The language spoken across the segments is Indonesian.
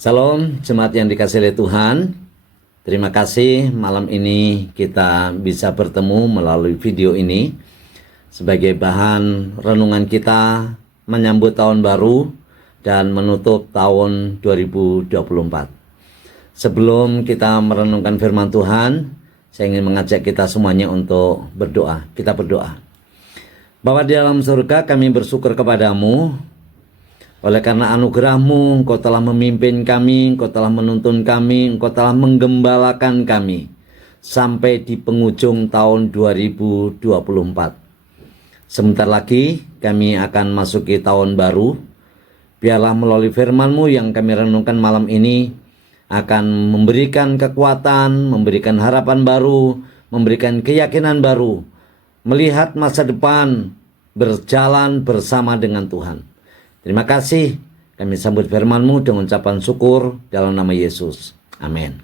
Salam jemaat yang dikasihi oleh Tuhan. Terima kasih malam ini kita bisa bertemu melalui video ini sebagai bahan renungan kita menyambut tahun baru dan menutup tahun 2024. Sebelum kita merenungkan firman Tuhan, saya ingin mengajak kita semuanya untuk berdoa. Kita berdoa. Bapa di dalam surga, kami bersyukur kepadamu. Oleh karena anugerah-Mu, Engkau telah memimpin kami, Engkau telah menuntun kami, Engkau telah menggembalakan kami sampai di penghujung tahun 2024. Sebentar lagi kami akan masuki tahun baru. Biarlah melalui firman-Mu yang kami renungkan malam ini akan memberikan kekuatan, memberikan harapan baru, memberikan keyakinan baru, melihat masa depan berjalan bersama dengan Tuhan. Terima kasih, kami sambut firman-Mu dengan ucapan syukur dalam nama Yesus. Amin.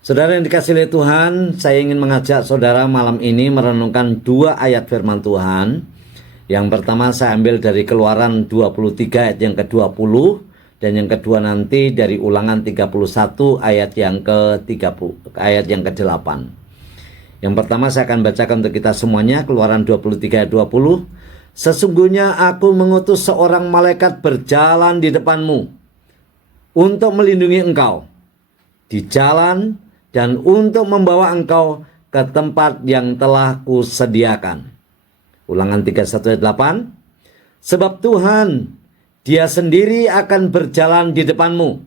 Saudara yang dikasihi oleh Tuhan, saya ingin mengajak saudara malam ini merenungkan dua ayat firman Tuhan. Yang pertama saya ambil dari Keluaran 23 ayat yang ke-20, dan yang kedua nanti dari Ulangan 31 ayat yang ke-30, ayat yang ke-8. Yang pertama saya akan bacakan untuk kita semuanya, Keluaran 23 ayat 20. Sesungguhnya aku mengutus seorang malaikat berjalan di depanmu untuk melindungi engkau di jalan dan untuk membawa engkau ke tempat yang telah kusediakan. Ulangan 31 ayat 8. Sebab Tuhan, Dia sendiri akan berjalan di depanmu.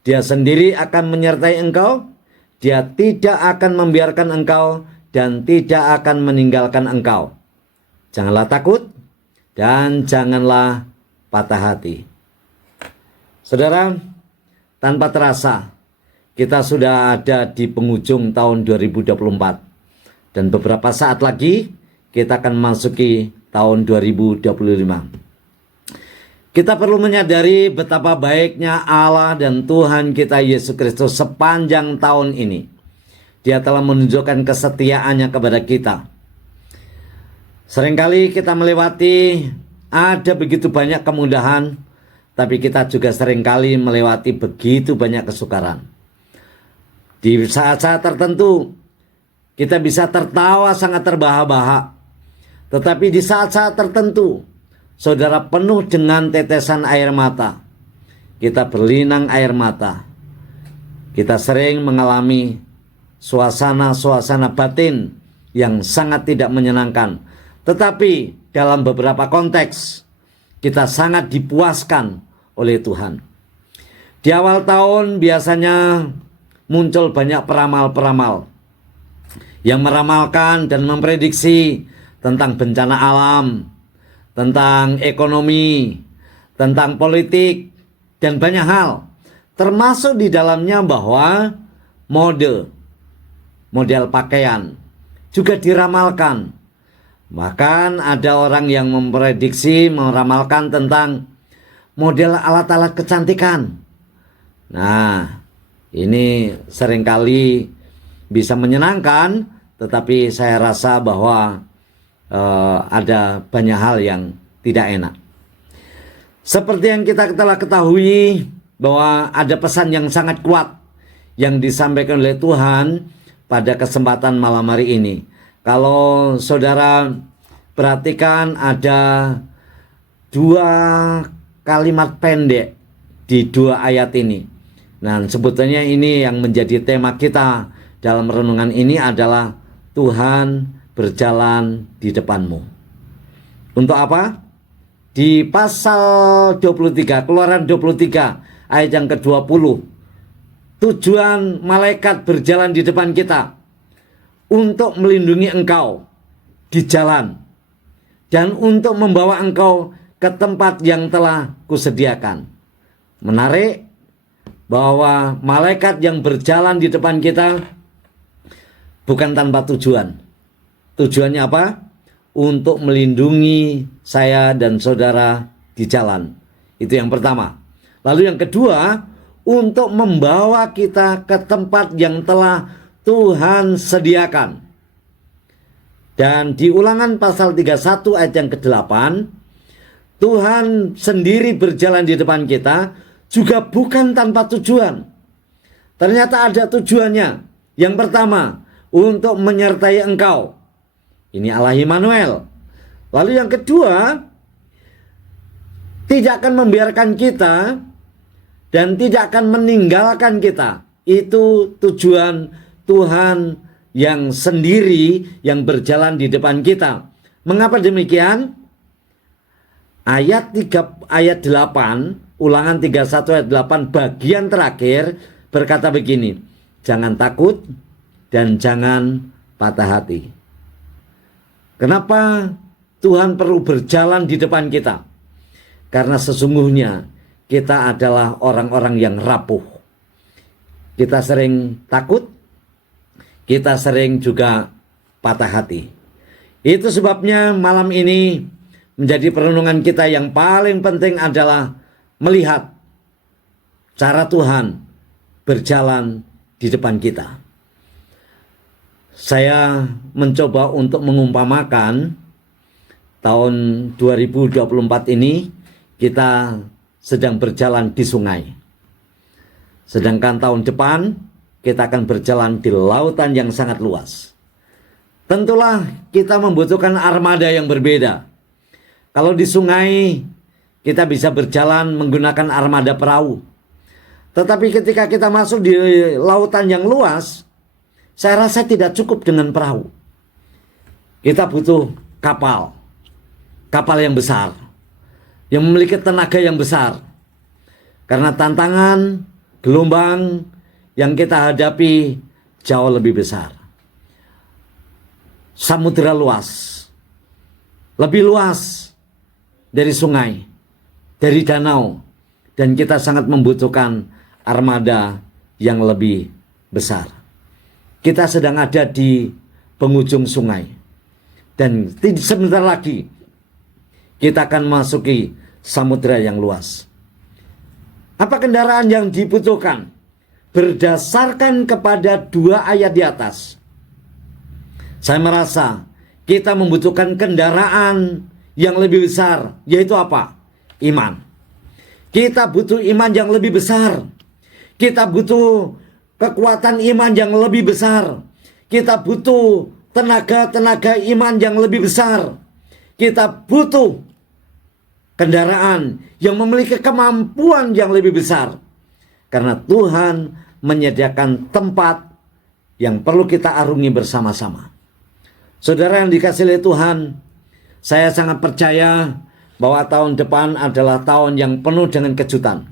Dia sendiri akan menyertai engkau. Dia tidak akan membiarkan engkau dan tidak akan meninggalkan engkau. Janganlah takut dan janganlah patah hati. Saudara, tanpa terasa kita sudah ada di penghujung tahun 2024. Dan beberapa saat lagi kita akan memasuki tahun 2025. Kita perlu menyadari betapa baiknya Allah dan Tuhan kita Yesus Kristus sepanjang tahun ini. Dia telah menunjukkan kesetiaannya kepada kita. Seringkali kita melewati ada begitu banyak kemudahan, tapi kita juga seringkali melewati begitu banyak kesukaran. Di saat-saat tertentu kita bisa tertawa sangat terbahak-bahak, tetapi di saat-saat tertentu saudara penuh dengan tetesan air mata. Kita berlinang air mata. Kita sering mengalami suasana-suasana batin yang sangat tidak menyenangkan. Tetapi dalam beberapa konteks kita sangat dipuaskan oleh Tuhan. Di awal tahun biasanya muncul banyak peramal-peramal yang meramalkan dan memprediksi tentang bencana alam, tentang ekonomi, tentang politik, dan banyak hal. Termasuk di dalamnya bahwa model pakaian juga diramalkan. Bahkan ada orang yang memprediksi, meramalkan tentang model alat-alat kecantikan. Nah, ini seringkali bisa menyenangkan, tetapi saya rasa bahwa ada banyak hal yang tidak enak. Seperti yang kita telah ketahui bahwa ada pesan yang sangat kuat yang disampaikan oleh Tuhan pada kesempatan malam hari ini. Kalau saudara perhatikan ada dua kalimat pendek di dua ayat ini. Nah, sebetulnya ini yang menjadi tema kita dalam renungan ini adalah Tuhan berjalan di depanmu. Untuk apa? Di pasal 23, Keluaran 23 ayat yang ke-20. Tujuan malaikat berjalan di depan kita untuk melindungi engkau di jalan dan untuk membawa engkau ke tempat yang telah kusediakan. Menarik bahwa malaikat yang berjalan di depan kita bukan tanpa tujuan. Tujuannya apa? Untuk melindungi saya dan saudara di jalan. Itu yang pertama. Lalu yang kedua, untuk membawa kita ke tempat yang telah Tuhan sediakan. Dan di Ulangan pasal 31 ayat yang ke-8, Tuhan sendiri berjalan di depan kita juga bukan tanpa tujuan. Ternyata ada tujuannya. Yang pertama, untuk menyertai engkau. Ini Allah Immanuel. Lalu yang kedua, tidak akan membiarkan kita dan tidak akan meninggalkan kita. Itu tujuan Tuhan yang sendiri yang berjalan di depan kita. Mengapa demikian? Ayat 8, Ulangan 31 ayat 8 bagian terakhir berkata begini, jangan takut dan jangan patah hati. Kenapa Tuhan perlu berjalan di depan kita? Karena sesungguhnya kita adalah orang-orang yang rapuh. Kita sering takut, kita sering juga patah hati. Itu sebabnya malam ini menjadi perenungan kita yang paling penting adalah melihat cara Tuhan berjalan di depan kita. Saya mencoba untuk mengumpamakan tahun 2024 ini kita sedang berjalan di sungai. Sedangkan tahun depan kita akan berjalan di lautan yang sangat luas. Tentulah kita membutuhkan armada yang berbeda. Kalau di sungai kita bisa berjalan menggunakan armada perahu. Tetapi ketika kita masuk di lautan yang luas, saya rasa tidak cukup dengan perahu. Kita butuh kapal. Kapal yang besar. Yang memiliki tenaga yang besar. Karena tantangan, gelombang yang kita hadapi jauh lebih besar. Samudera luas. Lebih luas dari sungai, dari danau. Dan kita sangat membutuhkan armada yang lebih besar. Kita sedang ada di penghujung sungai. Dan sebentar lagi kita akan memasuki samudera yang luas. Apa kendaraan yang dibutuhkan? Berdasarkan kepada 2 ayat di atas, saya merasa kita membutuhkan kendaraan yang lebih besar. Yaitu apa? Iman. Kita butuh iman yang lebih besar. Kita butuh kekuatan iman yang lebih besar. Kita butuh tenaga iman yang lebih besar. Kita butuh kendaraan yang memiliki kemampuan yang lebih besar. Karena Tuhan menyediakan tempat yang perlu kita arungi bersama-sama. Saudara yang dikasihi oleh Tuhan, saya sangat percaya bahwa tahun depan adalah tahun yang penuh dengan kejutan.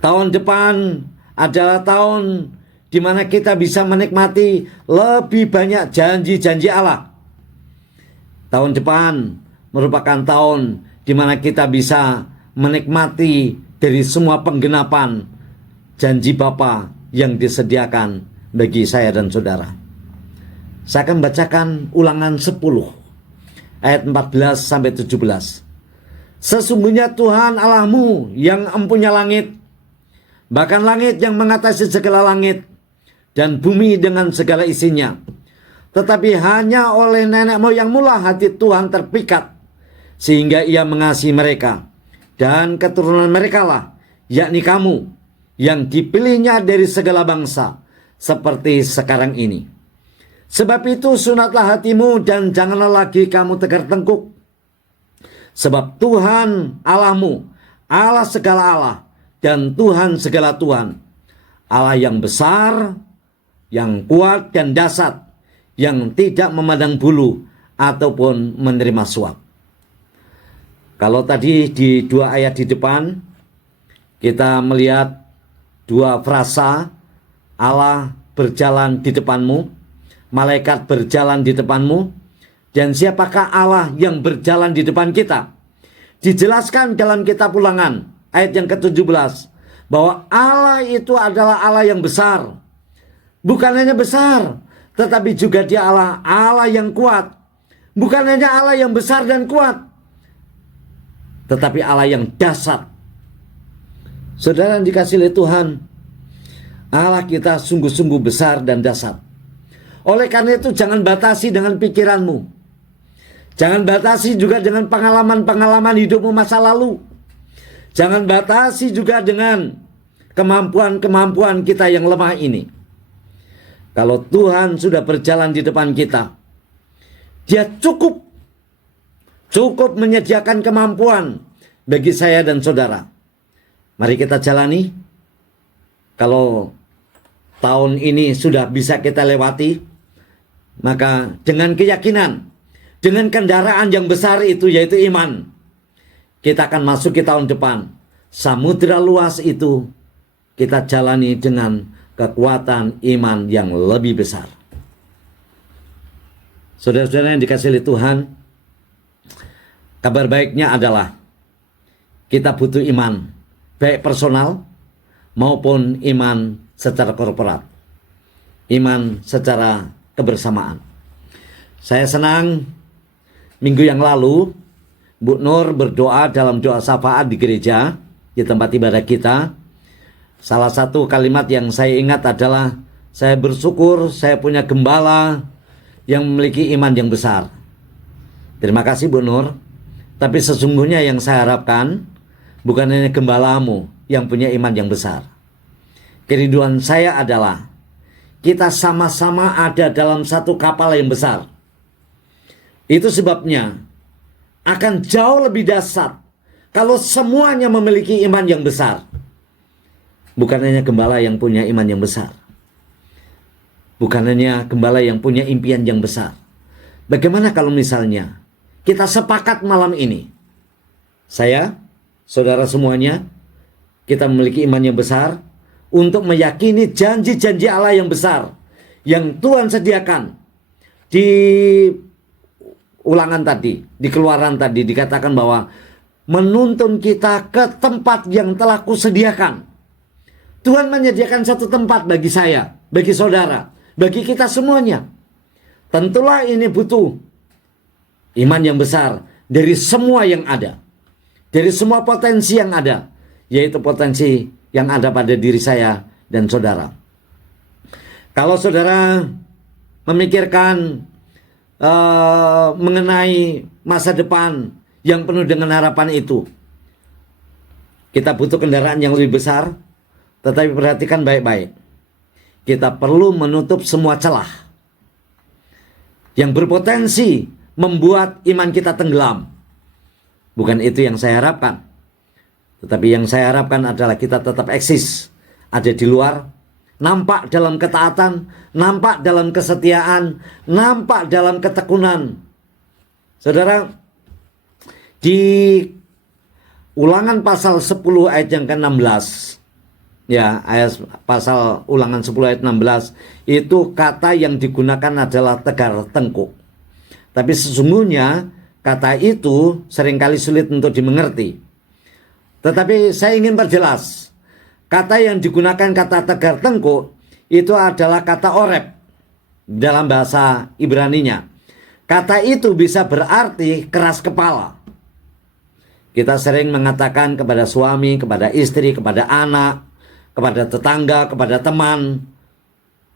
Tahun depan adalah tahun di mana kita bisa menikmati lebih banyak janji-janji Allah. Tahun depan merupakan tahun di mana kita bisa menikmati dari semua penggenapan janji Bapa yang disediakan bagi saya dan saudara. Saya akan bacakan Ulangan 10 ayat 14 sampai 17. Sesungguhnya Tuhan Allahmu yang empunya langit, bahkan langit yang mengatasi segala langit, dan bumi dengan segala isinya. Tetapi hanya oleh nenek moyangmu lah hati Tuhan terpikat, sehingga ia mengasihi mereka, dan keturunan mereka lah, yakni kamu, yang dipilihnya dari segala bangsa, seperti sekarang ini. Sebab itu sunatlah hatimu dan janganlah lagi kamu tegar tengkuk. Sebab Tuhan Allahmu, Allah segala Allah, dan Tuhan segala Tuhan, Allah yang besar, yang kuat dan dahsyat, yang tidak memandang bulu ataupun menerima suap. Kalau tadi di 2 ayat di depan kita melihat 2 frasa, Allah berjalan di depanmu, malaikat berjalan di depanmu, dan siapakah Allah yang berjalan di depan kita? Dijelaskan dalam kitab Ulangan ayat yang ke-17 bahwa Allah itu adalah Allah yang besar. Bukan hanya besar, tetapi juga dia Allah yang kuat. Bukan hanya Allah yang besar dan kuat, tetapi Allah yang dahsyat. Saudara yang dikasihi oleh Tuhan, Allah kita sungguh-sungguh besar dan dahsyat. Oleh karena itu jangan batasi dengan pikiranmu. Jangan batasi juga dengan pengalaman-pengalaman hidupmu masa lalu. Jangan batasi juga dengan kemampuan-kemampuan kita yang lemah ini. Kalau Tuhan sudah berjalan di depan kita, Dia cukup menyediakan kemampuan bagi saya dan saudara. Mari kita jalani. Kalau tahun ini sudah bisa kita lewati, maka dengan keyakinan, dengan kendaraan yang besar itu yaitu iman, kita akan masuk ke tahun depan. Samudra luas itu kita jalani dengan kekuatan iman yang lebih besar. Saudara-saudara yang dikasihi oleh Tuhan, kabar baiknya adalah kita butuh iman, baik personal maupun iman secara korporat, iman secara kebersamaan. Saya senang minggu yang lalu Bu Nur berdoa dalam doa syafaat di gereja, di tempat ibadah kita. Salah satu kalimat yang saya ingat adalah, saya bersyukur saya punya gembala yang memiliki iman yang besar. Terima kasih Bu Nur. Tapi sesungguhnya yang saya harapkan bukan hanya gembalamu yang punya iman yang besar. Kerinduan saya adalah kita sama-sama ada dalam satu kapal yang besar. Itu sebabnya akan jauh lebih dahsyat kalau semuanya memiliki iman yang besar. Bukan hanya gembala yang punya iman yang besar. Bukan hanya gembala yang punya impian yang besar. Bagaimana kalau misalnya kita sepakat malam ini, saya, saudara semuanya, kita memiliki iman yang besar untuk meyakini janji-janji Allah yang besar yang Tuhan sediakan. Di Ulangan tadi, di Keluaran tadi dikatakan bahwa menuntun kita ke tempat yang telah kusediakan. Tuhan menyediakan satu tempat bagi saya, bagi saudara, bagi kita semuanya. Tentulah ini butuh iman yang besar dari semua yang ada, dari semua potensi yang ada, yaitu potensi yang ada pada diri saya dan saudara. Kalau saudara memikirkan mengenai masa depan yang penuh dengan harapan itu, kita butuh kendaraan yang lebih besar. Tetapi perhatikan baik-baik, kita perlu menutup semua celah yang berpotensi membuat iman kita tenggelam. Bukan itu yang saya harapkan. Tetapi yang saya harapkan adalah kita tetap eksis, ada di luar, nampak dalam ketaatan, nampak dalam kesetiaan, nampak dalam ketekunan. Saudara, di Ulangan pasal 10 ayat yang ke-16, ya, ayat pasal Ulangan 10 ayat 16, itu kata yang digunakan adalah tegar tengkuk. Tapi sesungguhnya kata itu seringkali sulit untuk dimengerti. Tetapi saya ingin perjelas, kata yang digunakan kata tegar tengkuk itu adalah kata oreb dalam bahasa Ibraninya. Kata itu bisa berarti keras kepala. Kita sering mengatakan kepada suami, kepada istri, kepada anak, kepada tetangga, kepada teman,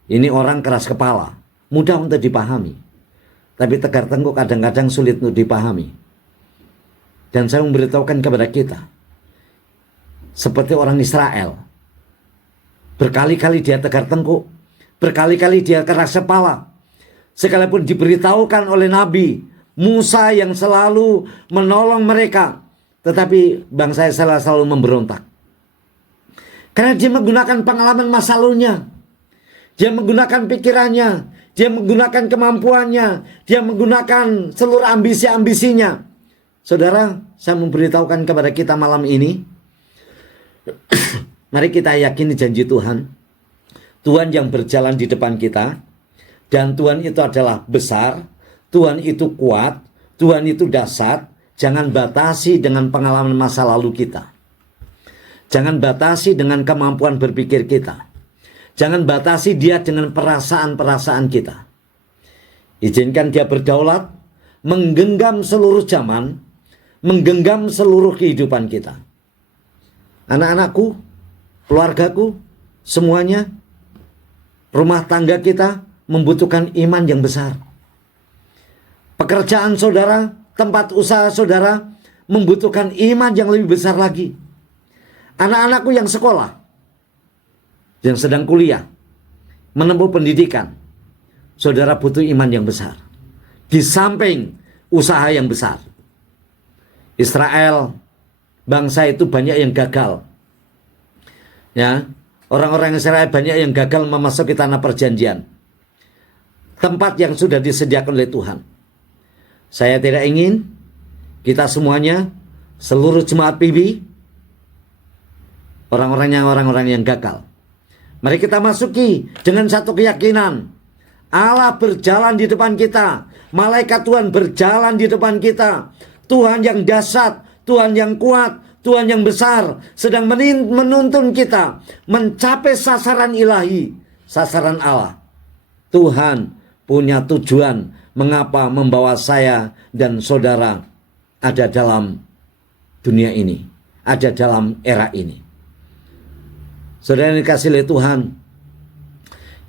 ini orang keras kepala, mudah untuk dipahami. Tapi tegar tengkuk kadang-kadang sulit untuk dipahami. Dan saya memberitahukan kepada kita, seperti orang Israel, berkali-kali dia tegar tengkuk, berkali-kali dia keras kepala. Sekalipun diberitahukan oleh Nabi Musa yang selalu menolong mereka, tetapi bangsa Israel selalu memberontak. Karena dia menggunakan pengalaman masa lalunya, dia menggunakan pikirannya, dia menggunakan kemampuannya, dia menggunakan seluruh ambisi-ambisinya. Saudara, saya memberitahukan kepada kita malam ini, mari kita yakini janji Tuhan. Tuhan yang berjalan di depan kita, dan Tuhan itu adalah besar, Tuhan itu kuat, Tuhan itu dahsyat. Jangan batasi dengan pengalaman masa lalu kita. Jangan batasi dengan kemampuan berpikir kita. Jangan batasi dia dengan perasaan-perasaan kita. Izinkan dia berdaulat, menggenggam seluruh zaman, menggenggam seluruh kehidupan kita. Anak-anakku, keluargaku, semuanya, rumah tangga kita membutuhkan iman yang besar. Pekerjaan saudara, tempat usaha saudara membutuhkan iman yang lebih besar lagi. Anak-anakku yang sekolah, yang sedang kuliah, menempuh pendidikan, saudara butuh iman yang besar. Di samping usaha yang besar. Israel, bangsa itu banyak yang gagal. Ya, orang-orang Israel banyak yang gagal memasuki tanah perjanjian. Tempat yang sudah disediakan oleh Tuhan. Saya tidak ingin kita semuanya, seluruh jemaat PB, orang-orang yang gagal. Mari kita masuki dengan satu keyakinan. Allah berjalan di depan kita. Malaikat Tuhan berjalan di depan kita. Tuhan yang dahsyat, Tuhan yang kuat, Tuhan yang besar sedang menuntun kita mencapai sasaran ilahi, sasaran Allah. Tuhan punya tujuan mengapa membawa saya dan saudara ada dalam dunia ini, ada dalam era ini. Saudara yang dikasihi oleh Tuhan,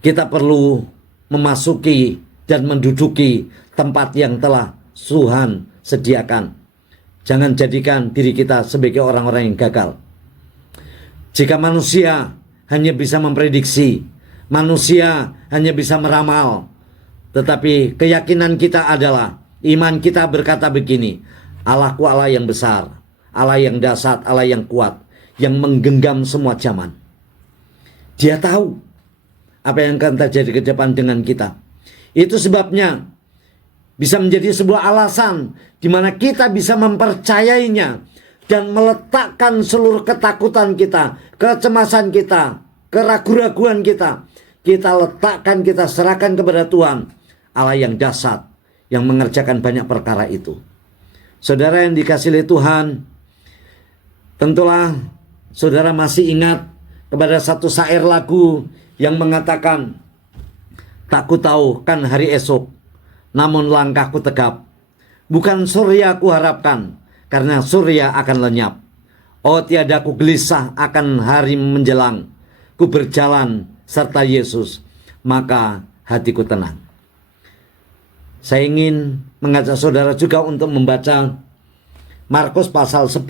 kita perlu memasuki dan menduduki tempat yang telah Tuhan sediakan. Jangan jadikan diri kita sebagai orang-orang yang gagal. Jika manusia hanya bisa memprediksi, manusia hanya bisa meramal, tetapi keyakinan kita adalah, iman kita berkata begini, Allahku Allah yang besar, Allah yang dahsyat, Allah yang kuat, yang menggenggam semua zaman. Dia tahu apa yang akan terjadi ke depan dengan kita. Itu sebabnya bisa menjadi sebuah alasan di mana kita bisa mempercayainya dan meletakkan seluruh ketakutan kita, kecemasan kita, keraguan-raguan kita. Kita letakkan, kita serahkan kepada Tuhan, Allah yang dahsyat, yang mengerjakan banyak perkara itu. Saudara yang dikasihi oleh Tuhan, tentulah saudara masih ingat kepada satu syair lagu yang mengatakan, tak ku tahu kan hari esok, namun langkahku tegap. Bukan surya ku harapkan, karena surya akan lenyap. Oh tiada ku gelisah akan hari menjelang. Ku berjalan serta Yesus, maka hatiku tenang. Saya ingin mengajak saudara juga untuk membaca Markus pasal 10,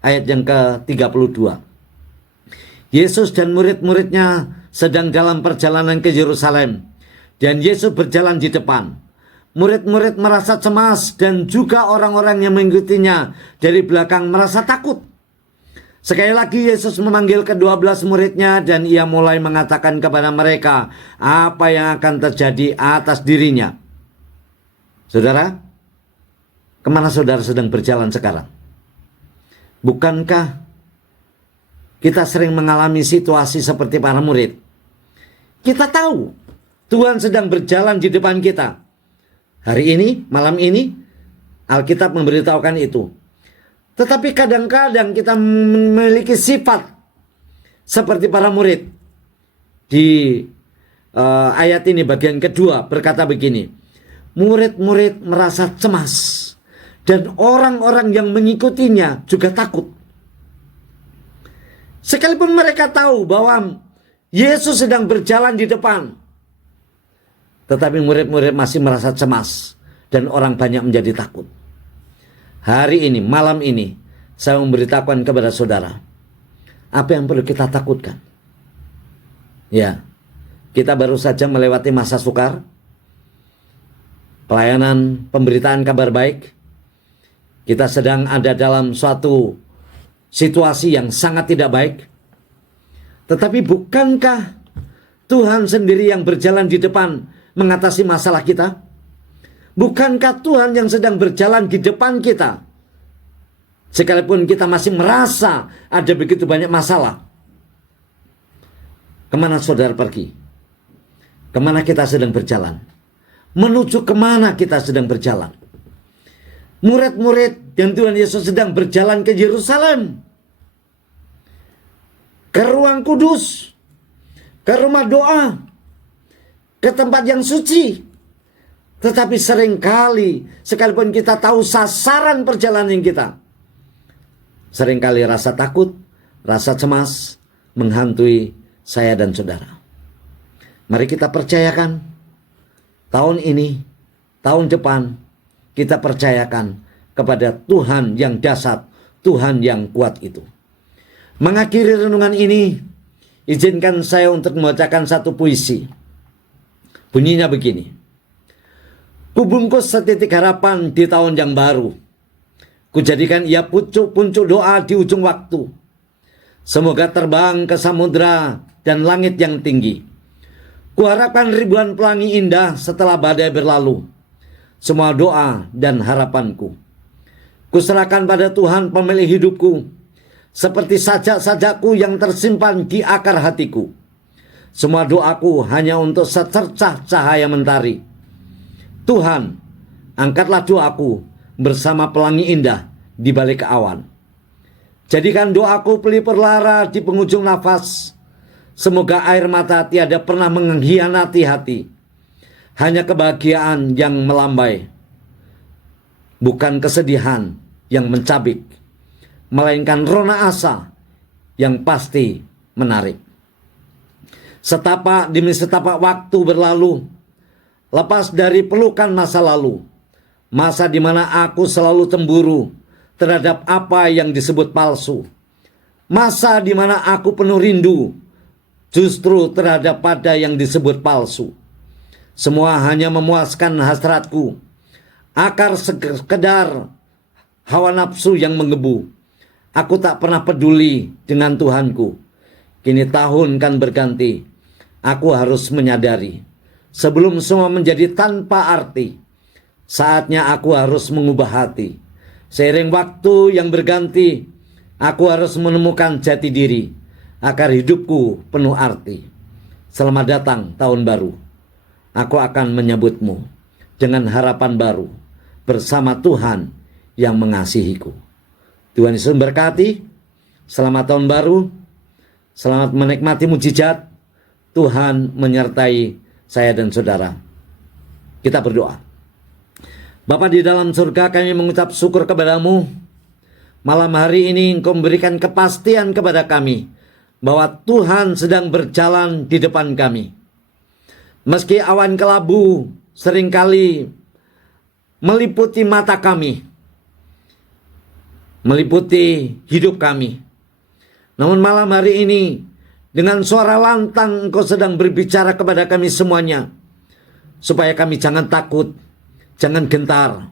ayat yang ke-32. Yesus dan murid-muridnya sedang dalam perjalanan ke Yerusalem, dan Yesus berjalan di depan. Murid-murid merasa cemas dan juga orang-orang yang mengikutinya dari belakang merasa takut. Sekali lagi Yesus memanggil ke-12 muridnya dan ia mulai mengatakan kepada mereka apa yang akan terjadi atas dirinya. Saudara, kemana saudara sedang berjalan sekarang? Bukankah kita sering mengalami situasi seperti para murid? Kita tahu Tuhan sedang berjalan di depan kita. Hari ini, malam ini, Alkitab memberitahukan itu. Tetapi kadang-kadang kita memiliki sifat seperti para murid. Di ayat ini bagian kedua berkata begini. Murid-murid merasa cemas. Dan orang-orang yang mengikutinya juga takut. Sekalipun mereka tahu bahwa Yesus sedang berjalan di depan, tetapi murid-murid masih merasa cemas dan orang banyak menjadi takut. Hari ini, malam ini, saya memberitahukan kepada saudara, apa yang perlu kita takutkan? Ya, kita baru saja melewati masa sukar, pelayanan pemberitaan kabar baik. Kita sedang ada dalam suatu situasi yang sangat tidak baik. Tetapi bukankah Tuhan sendiri yang berjalan di depan mengatasi masalah kita? Bukankah Tuhan yang sedang berjalan di depan kita? Sekalipun kita masih merasa ada begitu banyak masalah. Kemana saudara pergi? Kemana kita sedang berjalan? Menuju kemana kita sedang berjalan? Murid-murid dan Tuhan Yesus sedang berjalan ke Yerusalem, ke ruang kudus, ke rumah doa, ke tempat yang suci. Tetapi seringkali, sekalipun kita tahu sasaran perjalanan kita, seringkali rasa takut, rasa cemas menghantui saya dan saudara. Mari kita percayakan tahun ini, tahun depan, kita percayakan kepada Tuhan yang dahsyat, Tuhan yang kuat itu. Mengakhiri renungan ini, izinkan saya untuk membacakan satu puisi. Bunyinya begini. Kubungkus setitik harapan di tahun yang baru. Kujadikan ia pucuk-puncuk doa di ujung waktu. Semoga terbang ke samudra dan langit yang tinggi. Kuharapkan ribuan pelangi indah setelah badai berlalu. Semua doa dan harapanku kuserahkan pada Tuhan pemilik hidupku, seperti sajak-sajakku yang tersimpan di akar hatiku. Semua doaku hanya untuk secercah cahaya mentari. Tuhan, angkatlah doaku bersama pelangi indah di balik awan. Jadikan doaku pelipur lara di penghujung nafas. Semoga air mata tiada pernah mengkhianati hati. Hanya kebahagiaan yang melambai, bukan kesedihan yang mencabik, melainkan rona asa yang pasti menarik. Setapak demi setapak waktu berlalu, lepas dari pelukan masa lalu, masa di mana aku selalu cemburu terhadap apa yang disebut palsu, masa di mana aku penuh rindu justru terhadap pada yang disebut palsu. Semua hanya memuaskan hasratku, akar sekedar hawa nafsu yang menggebu. Aku tak pernah peduli dengan Tuhanku. Kini tahun kan berganti. Aku harus menyadari, sebelum semua menjadi tanpa arti, saatnya aku harus mengubah hati. Seiring waktu yang berganti, aku harus menemukan jati diri, agar hidupku penuh arti. Selamat datang tahun baru. Aku akan menyambutmu dengan harapan baru bersama Tuhan yang mengasihiku. Tuhan Yesus memberkati. Selamat tahun baru. Selamat menikmati mujizat. Tuhan menyertai saya dan saudara. Kita berdoa. Bapa di dalam surga, kami mengucap syukur kepadamu. Malam hari ini Engkau memberikan kepastian kepada kami bahwa Tuhan sedang berjalan di depan kami. Meski awan kelabu seringkali meliputi mata kami, meliputi hidup kami, namun malam hari ini dengan suara lantang Engkau sedang berbicara kepada kami semuanya, supaya kami jangan takut, jangan gentar,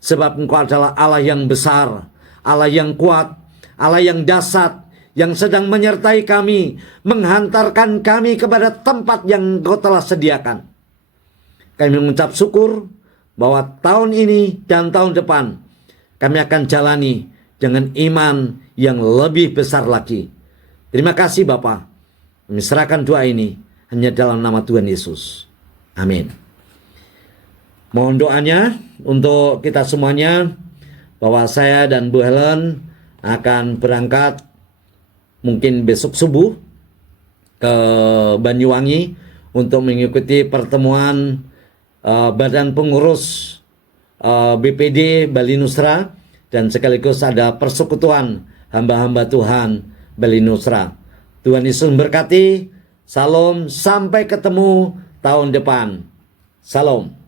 sebab Engkau adalah Allah yang besar, Allah yang kuat, Allah yang dahsyat, yang sedang menyertai kami, menghantarkan kami kepada tempat yang Engkau telah sediakan. Kami mengucap syukur bahwa tahun ini dan tahun depan kami akan jalani dengan iman yang lebih besar lagi. Terima kasih Bapa. Kami serahkan doa ini hanya dalam nama Tuhan Yesus. Amin. Mohon doanya untuk kita semuanya, bahwa saya dan Bu Helen akan berangkat mungkin besok subuh ke Banyuwangi untuk mengikuti pertemuan Badan Pengurus BPD Bali Nusra, dan sekaligus ada persekutuan hamba-hamba Tuhan Bali Nusra. Tuhan Yesus memberkati. Salam, sampai ketemu tahun depan. Salam.